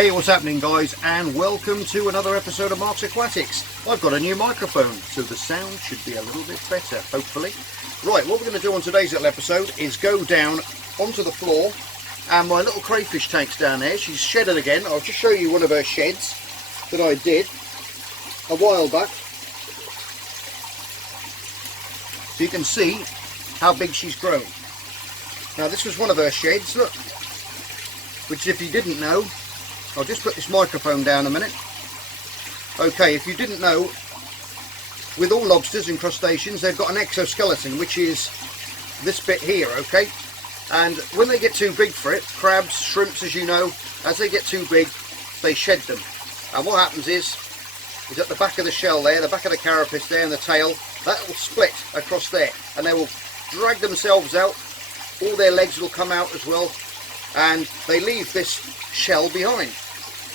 Hey, what's happening guys, and welcome to another episode of Mark's Aquatics. I've got a new microphone, so the sound should be a little bit better, hopefully. Right, what we're going to do on today's little episode is go down onto the floor, and my little crayfish tank's down there. She's shedded again. I'll just show you one of her sheds that I did a while back. So you can see how big she's grown. Now this was one of her sheds, look, which if you didn't know, I'll just put this microphone down a minute. Okay, if you didn't know, with all lobsters and crustaceans, they've got an exoskeleton, which is this bit here, okay? And when they get too big for it, crabs, shrimps, as you know, as they get too big, they shed them. And what happens is at the back of the shell there, the back of the carapace there, and the tail, that will split across there, and they will drag themselves out. All their legs will come out as well, and they leave this shell behind,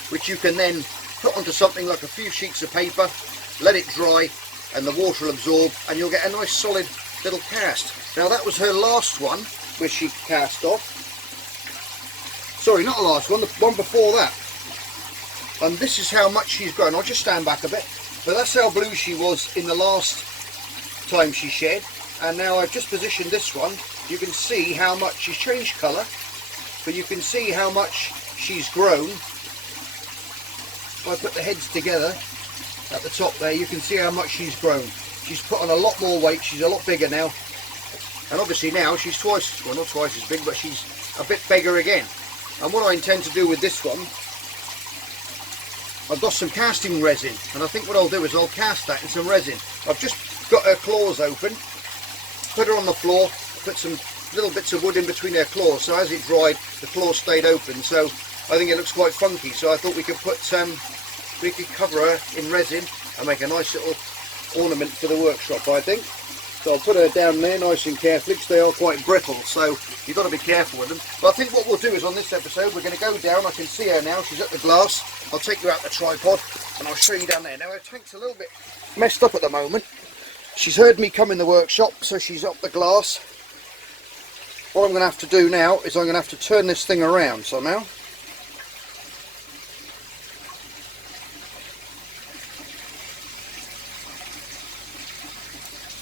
which you can then put onto something like a few sheets of paper, let it dry, and the water will absorb, and you'll get a nice solid little cast. Now that was her last one, which she cast off. Sorry, not the last one, the one before that. And this is how much she's grown. I'll just stand back a bit. But that's how blue she was in the last time she shed. And now I've just positioned this one. You can see how much she's changed colour, but you can see how much she's grown. If I put the heads together at the top there, you can see how much she's grown. She's put on a lot more weight. She's a lot bigger now, and obviously now she's twice, well not twice as big, but she's a bit bigger again. And what I intend to do with this one, I've got some casting resin, and I think what I'll do is I'll cast that in some resin. I've just got her claws open, put her on the floor, put some little bits of wood in between her claws, so as it dried the claws stayed open, so I think it looks quite funky. So I thought we could put we could cover her in resin and make a nice little ornament for the workshop, I think. So I'll put her down there nice and carefully, because they are quite brittle, so you've got to be careful with them. But I think what we'll do is on this episode we're going to go down. I can see her now, she's at the glass. I'll take you out the tripod and I'll show you down there. Now her tank's a little bit messed up at the moment. She's heard me come in the workshop, so she's up the glass. What I'm going to have to do now is I'm going to have to turn this thing around somehow.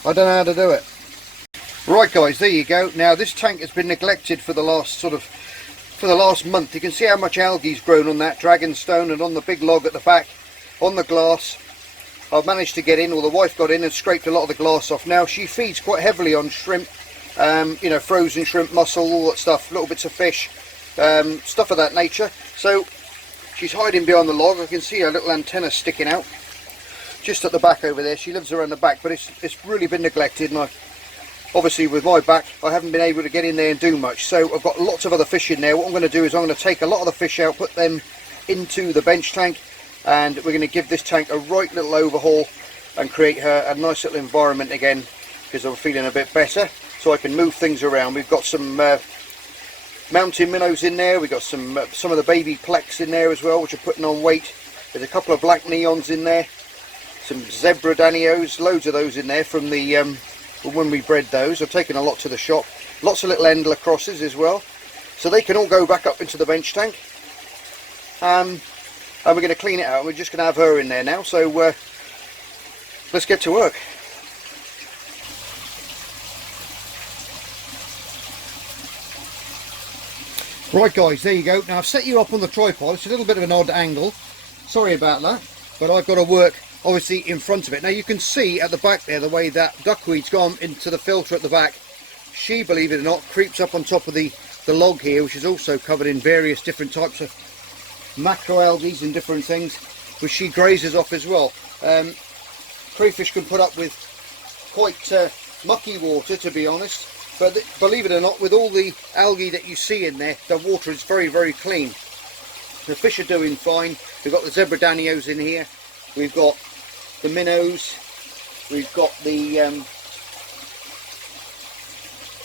I don't know how to do it. Right guys, there you go. Now this tank has been neglected for the last month. You can see how much algae's grown on that dragonstone and on the big log at the back, on the glass. I've managed to get in, or the wife got in and scraped a lot of the glass off. Now she feeds quite heavily on shrimp, you know, frozen shrimp, mussel, all that stuff, little bits of fish, stuff of that nature. So she's hiding behind the log. I can see her little antenna sticking out just at the back over there. She lives around the back, but it's really been neglected, and obviously with my back I haven't been able to get in there and do much. So I've got lots of other fish in there. What I'm going to do is I'm going to take a lot of the fish out, put them into the bench tank, and we're going to give this tank a right little overhaul and create her a nice little environment again, because I'm feeling a bit better, so I can move things around. We've got some mountain minnows in there. We've got some of the baby plex in there as well, which are putting on weight. There's a couple of black neons in there, some zebra danios, loads of those in there from the when we bred those. I've taken a lot to the shop. Lots of little endler crosses as well, so they can all go back up into the bench tank. And we're going to clean it out. We're just going to have her in there now, so let's get to work. Right guys, there you go. Now I've set you up on the tripod. It's a little bit of an odd angle, sorry about that, but I've got to work obviously in front of it. Now you can see at the back there the way that duckweed's gone into the filter at the back. She, believe it or not, creeps up on top of the log here, which is also covered in various different types of macroalgae and different things, which she grazes off as well. Crayfish can put up with quite mucky water, to be honest, but believe it or not, with all the algae that you see in there, the water is very, very clean. The fish are doing fine. We've got the zebra danios in here, we've got the minnows, we've got the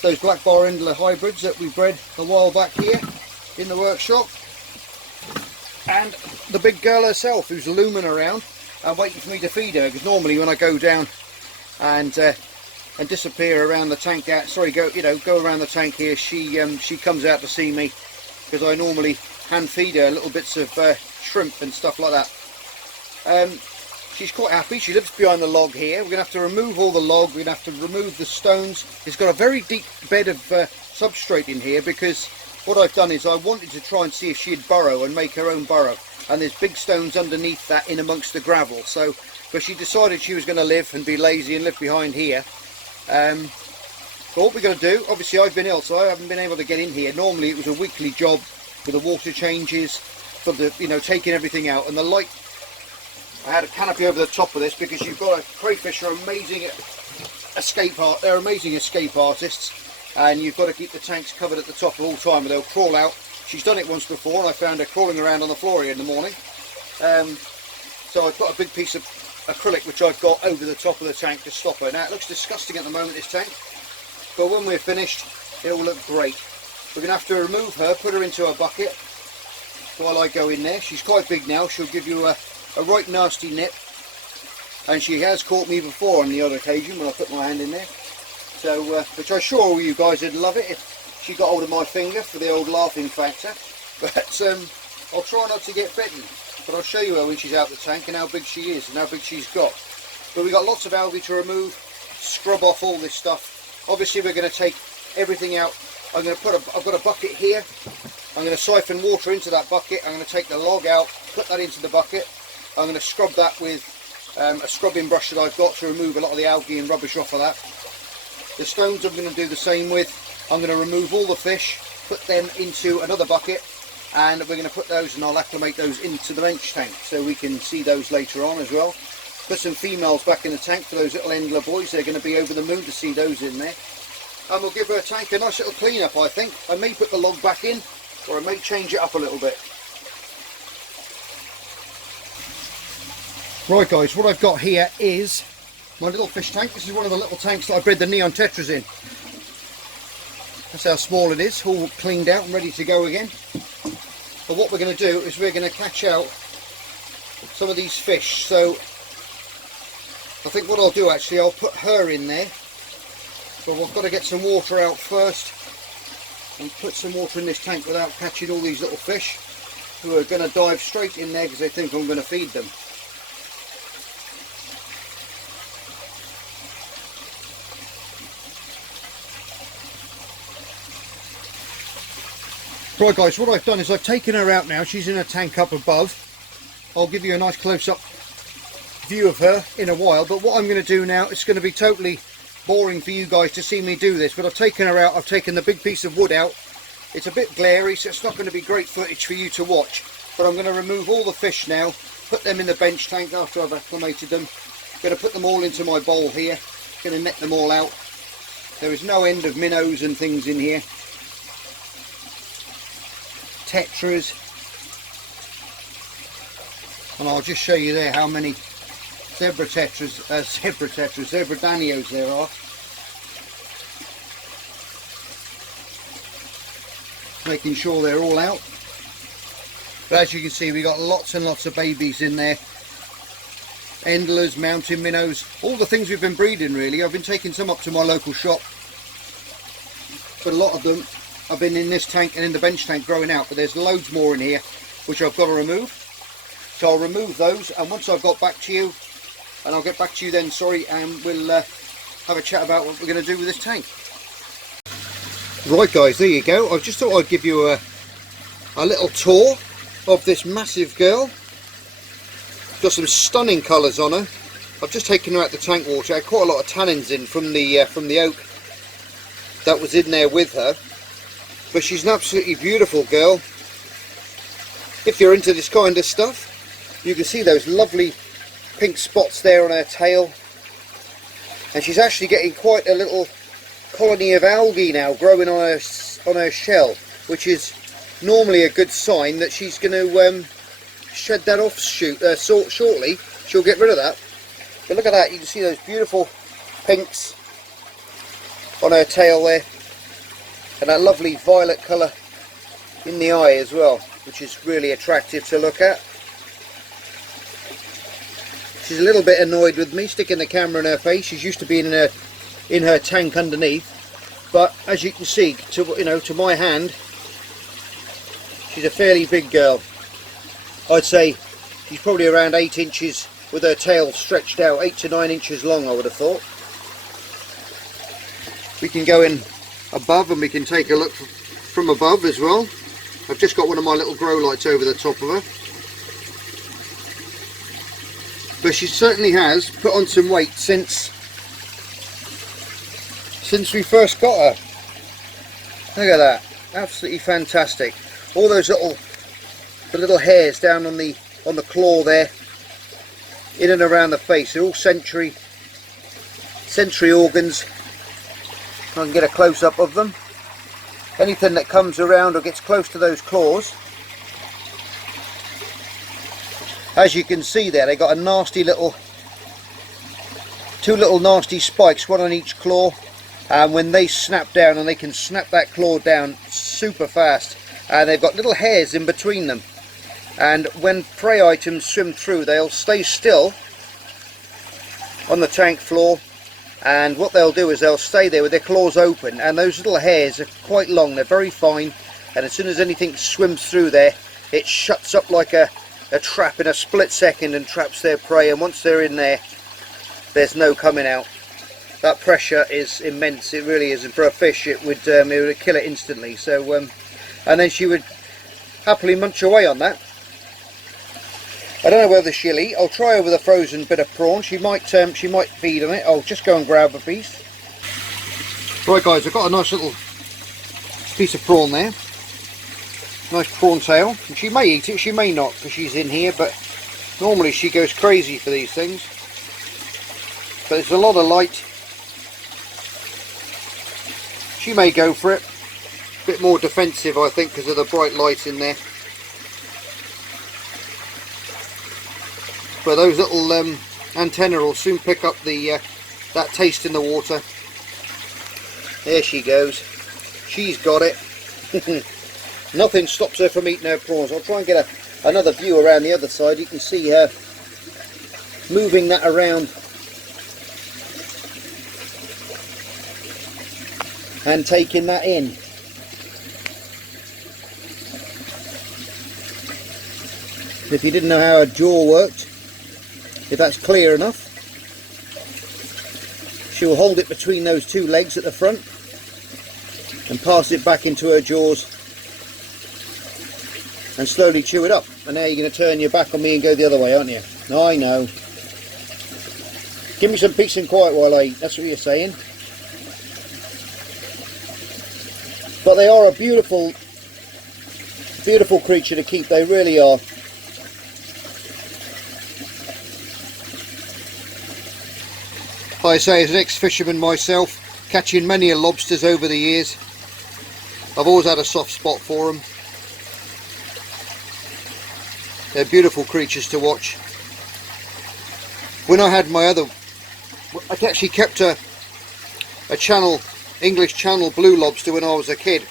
those black bar endler hybrids that we bred a while back here in the workshop, and the big girl herself who's looming around and waiting for me to feed her, because normally when I go down and disappear around the tank go around the tank here, she comes out to see me, because I normally hand feed her little bits of shrimp and stuff like that. She's quite happy. She lives behind the log here. We're going to have to remove all the log. We're going to have to remove the stones. It's got a very deep bed of substrate in here, because what I've done is I wanted to try and see if she'd burrow and make her own burrow. And there's big stones underneath that in amongst the gravel. So, but she decided she was going to live and be lazy and live behind here. But what we're going to do, obviously I've been ill, so I haven't been able to get in here. Normally it was a weekly job with the water changes, for the, you know, taking everything out, and the light. I had a canopy over the top of this because you've got crayfish are amazing escape art. They're amazing escape artists, and you've got to keep the tanks covered at the top all the time, or they'll crawl out. She's done it once before, and I found her crawling around on the floor here in the morning. So I've got a big piece of acrylic which I've got over the top of the tank to stop her. Now it looks disgusting at the moment, this tank, but when we're finished it will look great. We're going to have to remove her, put her into a bucket while I go in there. She's quite big now. She'll give you a right nasty nip, and she has caught me before on the other occasion when I put my hand in there, so which I'm sure all you guys would love it if she got hold of my finger for the old laughing factor. But I'll try not to get bitten, but I'll show you her when she's out the tank and how big she is and how big she's got. But we've got lots of algae to remove, scrub off all this stuff. Obviously we're going to take everything out. I've got a bucket here. I'm going to siphon water into that bucket. I'm going to take the log out, put that into the bucket. I'm going to scrub that with a scrubbing brush that I've got to remove a lot of the algae and rubbish off of that. The stones I'm going to do the same with. I'm going to remove all the fish, put them into another bucket, and we're going to put those, and I'll acclimate those into the bench tank so we can see those later on as well. Put some females back in the tank for those little Endler boys. They're going to be over the moon to see those in there. And we'll give her tank a nice little clean up, I think. I may put the log back in, or I may change it up a little bit. Right guys, what I've got here is my little fish tank. This is one of the little tanks that I bred the neon tetras in. That's how small it is, all cleaned out and ready to go again. But what we're going to do is we're going to catch out some of these fish. So I think what I'll do actually, I'll put her in there. But we've got to get some water out first and put some water in this tank without catching all these little fish who are going to dive straight in there because they think I'm going to feed them. Right guys, what I've done is I've taken her out now. She's in a tank up above. I'll give you a nice close-up view of her in a while, but what I'm going to do now, it's going to be totally boring for you guys to see me do this, but I've taken her out. I've taken the big piece of wood out. It's a bit glary, so it's not going to be great footage for you to watch, but I'm going to remove all the fish now, put them in the bench tank after I've acclimated them. I'm going to put them all into my bowl here. I'm going to net them all out. There is no end of minnows and things in here. Tetras, and I'll just show you there how many zebra danios there are. Making sure they're all out. But as you can see, we got lots and lots of babies in there. Endlers, mountain minnows, all the things we've been breeding really. I've been taking some up to my local shop, but a lot of them I've been in this tank and in the bench tank growing out, but there's loads more in here which I've got to remove. So I'll remove those, and once I've got back to you, and I'll get back to you then, sorry, and we'll have a chat about what we're going to do with this tank. Right guys, there you go. I just thought I'd give you a little tour of this massive girl. Got some stunning colours on her. I've just taken her out the tank water. I had quite a lot of tannins in from the oak that was in there with her. But she's an absolutely beautiful girl. If you're into this kind of stuff, you can see those lovely pink spots there on her tail. And she's actually getting quite a little colony of algae now growing on her shell, which is normally a good sign that she's going to shed that off shortly. She'll get rid of that. But look at that, you can see those beautiful pinks on her tail there. And that lovely violet colour in the eye as well, which is really attractive to look at. She's a little bit annoyed with me sticking the camera in her face. She's used to being in her tank underneath, but as you can see, to my hand, She's a fairly big girl. I'd say she's probably around 8 inches with her tail stretched out, 8 to 9 inches long, I would have thought. We can go in above and we can take a look from above as well. I've just got one of my little grow lights over the top of her. But she certainly has put on some weight since we first got her. Look at that, absolutely fantastic. All those little hairs down on the claw there, in and around the face, they're all sensory organs. I can get a close up of them. Anything that comes around or gets close to those claws, as you can see there, they got a nasty two little nasty spikes, one on each claw, and when they snap down, and they can snap that claw down super fast, and they've got little hairs in between them, and when prey items swim through, they'll stay still on the tank floor, and what they'll do is they'll stay there with their claws open, and those little hairs are quite long, they're very fine, and as soon as anything swims through there, it shuts up like a trap in a split second and traps their prey, and once they're in there, there's no coming out. That pressure is immense, it really is, and for a fish it would kill it instantly. So and then she would happily munch away on that. I don't know whether she'll eat. I'll try her with a frozen bit of prawn. She might feed on it. I'll just go and grab a piece. Right guys, I've got a nice little piece of prawn there. Nice prawn tail. And she may eat it, she may not, because she's in here, but normally she goes crazy for these things. But it's a lot of light. She may go for it. A bit more defensive, I think, because of the bright light in there. But those little antennae will soon pick up that taste in the water. There she goes. She's got it. Nothing stops her from eating her prawns. I'll try and get another view around the other side. You can see her moving that around and taking that in. If you didn't know how her jaw worked, if that's clear enough, she will hold it between those two legs at the front and pass it back into her jaws and slowly chew it up. And now you're going to turn your back on me and go the other way, aren't you? I know. Give me some peace and quiet while I eat, that's what you're saying. But they are a beautiful, beautiful creature to keep, they really are. Like I say, as an ex-fisherman myself, catching many lobsters over the years, I've always had a soft spot for them. They're beautiful creatures to watch. When I had my other, I actually kept a channel, English channel blue lobster when I was a kid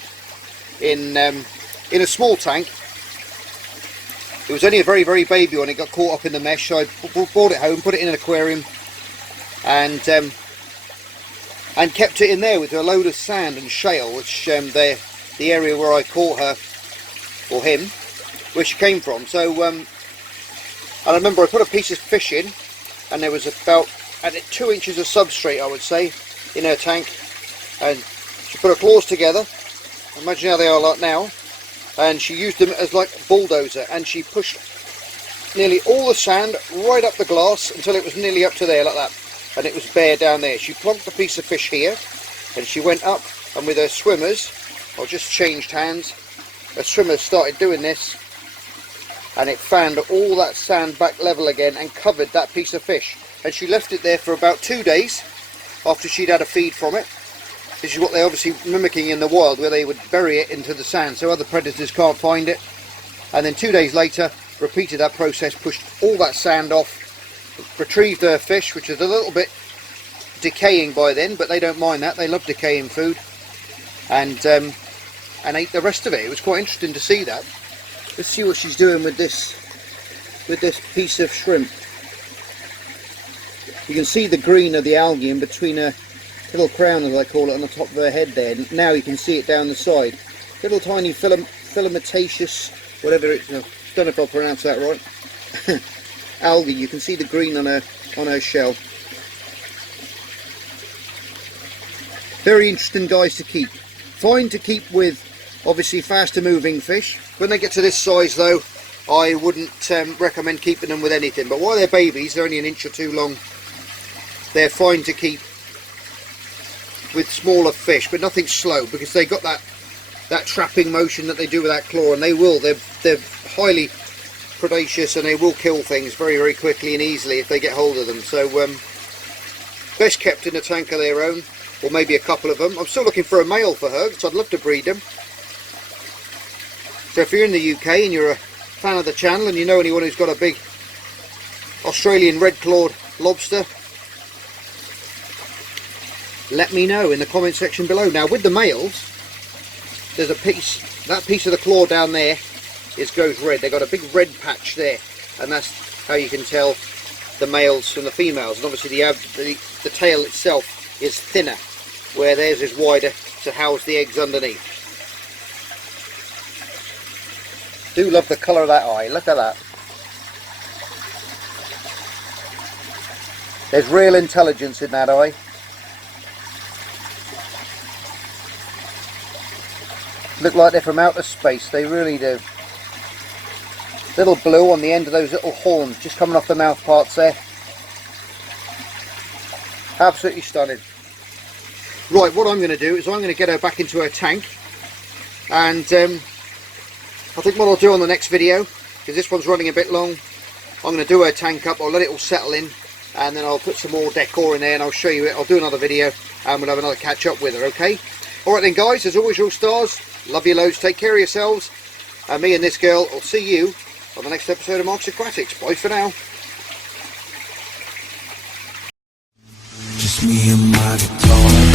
in a small tank. It was only a very, very baby one. It got caught up in the mesh, so I brought it home, put it in an aquarium, and kept it in there with a load of sand and shale, which the area where I caught her, or him, where she came from. So and I remember I put a piece of fish in, and there was about 2 inches of substrate, I would say, in her tank, and she put her claws together, imagine how they are like now, and she used them as like a bulldozer, and she pushed nearly all the sand right up the glass until it was nearly up to there like that, and it was bare down there. She plonked a piece of fish here, and she went up, and with her swimmers, I just changed hands, her swimmers started doing this, and it fanned all that sand back level again and covered that piece of fish. And she left it there for about 2 days after she'd had a feed from it. This is what they're obviously mimicking in the wild, where they would bury it into the sand so other predators can't find it. And then 2 days later, repeated that process, pushed all that sand off, retrieved their fish, which is a little bit decaying by then, but they don't mind that. They love decaying food, and ate the rest of it. It was quite interesting to see that. Let's see what she's doing with this piece of shrimp. You can see the green of the algae in between her little crown, as I call it, on the top of her head there. Now you can see it down the side. Little tiny filamentaceous whatever it's, I don't know if I'll pronounce that right. Algae. You can see the green on her shell. Very interesting guys to keep. Fine to keep with obviously faster moving fish. When they get to this size though, I wouldn't recommend keeping them with anything, but while they're babies, they're only an inch or two long, they're fine to keep with smaller fish, but nothing slow, because they got that trapping motion that they do with that claw, and they're highly predacious, and they will kill things very, very quickly and easily if they get hold of them. So best kept in a tank of their own, or maybe a couple of them. I'm still looking for a male for her, because I'd love to breed them. So if you're in the UK and you're a fan of the channel and you know anyone who's got a big Australian red-clawed lobster, let me know in the comment section below. Now with the males, there's a piece, that piece of the claw down there goes red. They've got a big red patch there, and that's how you can tell the males from the females. And obviously the tail itself is thinner, where theirs is wider to house the eggs underneath. Do love the colour of that eye, look at that. There's real intelligence in that eye. Look like they're from outer space, they really do. Little blue on the end of those little horns, just coming off the mouth parts there. Absolutely stunning. Right, what I'm going to do is I'm going to get her back into her tank, and I think what I'll do on the next video, because this one's running a bit long, I'm going to do her tank up, I'll let it all settle in, and then I'll put some more decor in there and I'll show you it. I'll do another video and we'll have another catch up with her, okay? Alright then guys, as always, your stars, love you loads, take care of yourselves, and me and this girl will see you on the next episode of Mark's Aquatics. Bye for now. Just me and my guitar.